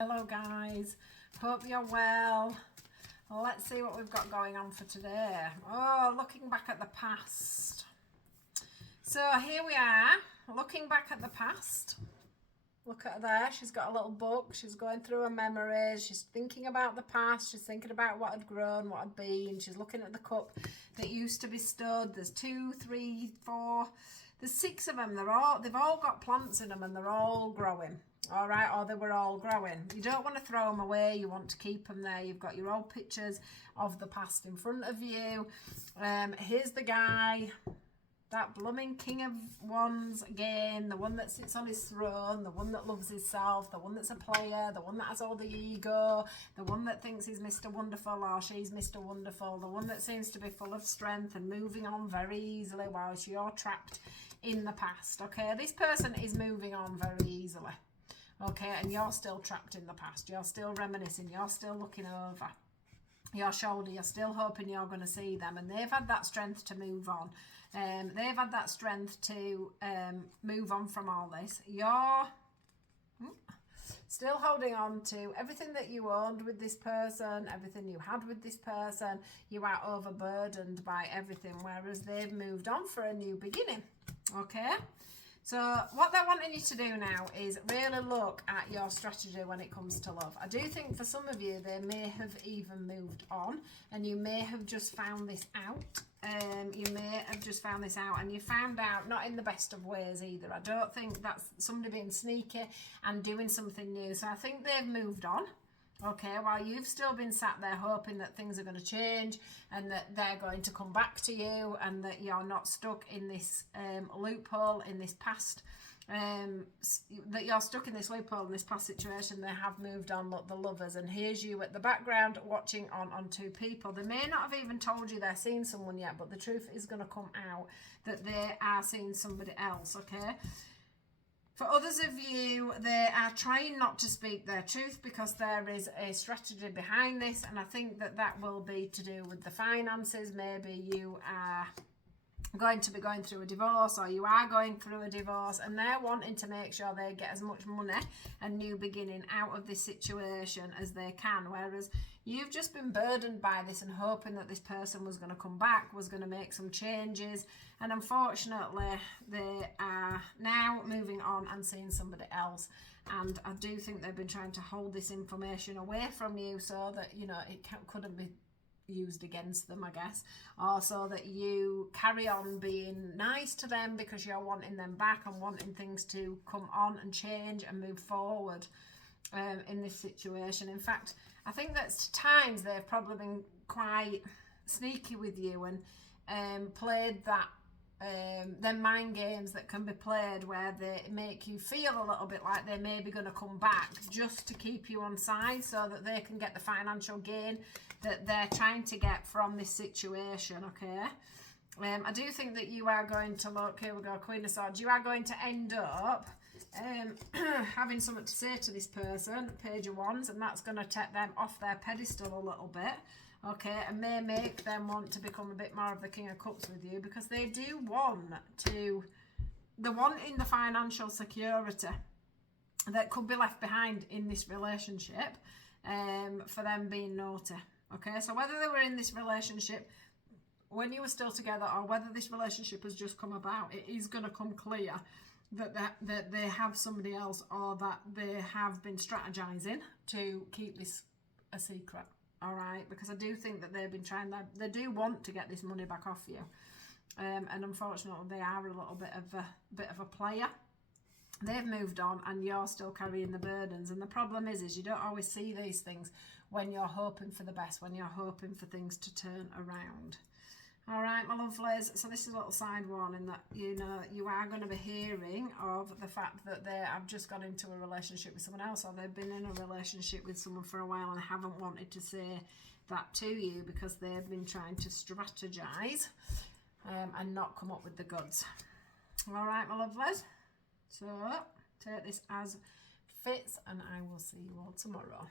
Hello guys, hope you're well. Let's see what we've got going on for today. Oh, looking back at the past. So here we are, looking back at the past. Look at her there, she's got a little book, she's going through her memories, she's thinking about the past, she's thinking about what had grown, what had been, she's looking at the cup that used to be stood. There's 2, 3, 4, there's 6 of them. They've all got plants in them and they're all growing. All right, or they were all growing. You don't want to throw them away, you want to keep them there. You've got your old pictures of the past in front of you. Here's the guy, that blooming king of wands again, the one that sits on his throne, the one that loves himself, the one that's a player, the one that has all the ego, the one that thinks he's Mr. Wonderful or she's Mr. Wonderful, the one that seems to be full of strength and moving on very easily whilst you're trapped in the past. Okay, this person is moving on very easily. Okay, and you're still trapped in the past. You're still reminiscing. You're still looking over your shoulder. You're still hoping you're going to see them. And they've had that strength to move on. They've had that strength to move on from all this. You're still holding on to everything that you owned with this person, everything you had with this person. You are overburdened by everything, whereas they've moved on for a new beginning. Okay? So what they're wanting you to do now is really look at your strategy when it comes to love. I do think for some of you, they may have even moved on and you may have just found this out. You may have just found this out and you found out not in the best of ways either. I don't think that's somebody being sneaky and doing something new. So I think they've moved on. Okay, while you've still been sat there hoping that things are going to change and that they're going to come back to you and that you're not stuck in this loophole, in this past, that you're stuck in this loophole, in this past situation. They have moved on, look, the lovers. And here's you at the background watching on 2 people. They may not have even told you they're seeing someone yet, but the truth is going to come out that they are seeing somebody else, okay? For others of you, they are trying not to speak their truth because there is a strategy behind this, and I think that will be to do with the finances. Maybe you are going to be going through a divorce, or you are going through a divorce, and they're wanting to make sure they get as much money and new beginning out of this situation as they can, whereas you've just been burdened by this and hoping that this person was going to come back, was going to make some changes, and unfortunately they are now moving on and seeing somebody else. And I do think they've been trying to hold this information away from you so that, you know, it couldn't be used against them, I guess, or so that you carry on being nice to them because you're wanting them back and wanting things to come on and change and move forward in this situation. In fact, I think that at times they've probably been quite sneaky with you and played that them mind games that can be played where they make you feel a little bit like they may be going to come back just to keep you on side so that they can get the financial gain that they're trying to get from this situation. Okay, I do think that you are going to look, here we go, Queen of Swords, you are going to end up having something to say to this person, Page of Wands, and that's going to take them off their pedestal a little bit. Okay, and may make them want to become a bit more of the King of Cups with you because they do want to, they're wanting the financial security that could be left behind in this relationship for them being naughty. Okay, so whether they were in this relationship when you were still together or whether this relationship has just come about, it is going to come clear that they have somebody else or that they have been strategizing to keep this a secret. All right, because I do think that they've been trying, they do want to get this money back off you, and unfortunately they are a little bit of a player. They've moved on and you're still carrying the burdens, and the problem is you don't always see these things when you're hoping for the best, when you're hoping for things to turn around. All right, my lovelies, so this is a little side warning that, you know, you are going to be hearing of the fact that they have just got into a relationship with someone else, or they've been in a relationship with someone for a while and haven't wanted to say that to you because they've been trying to strategize and not come up with the goods. All right, my lovelies, so take this as fits and I will see you all tomorrow.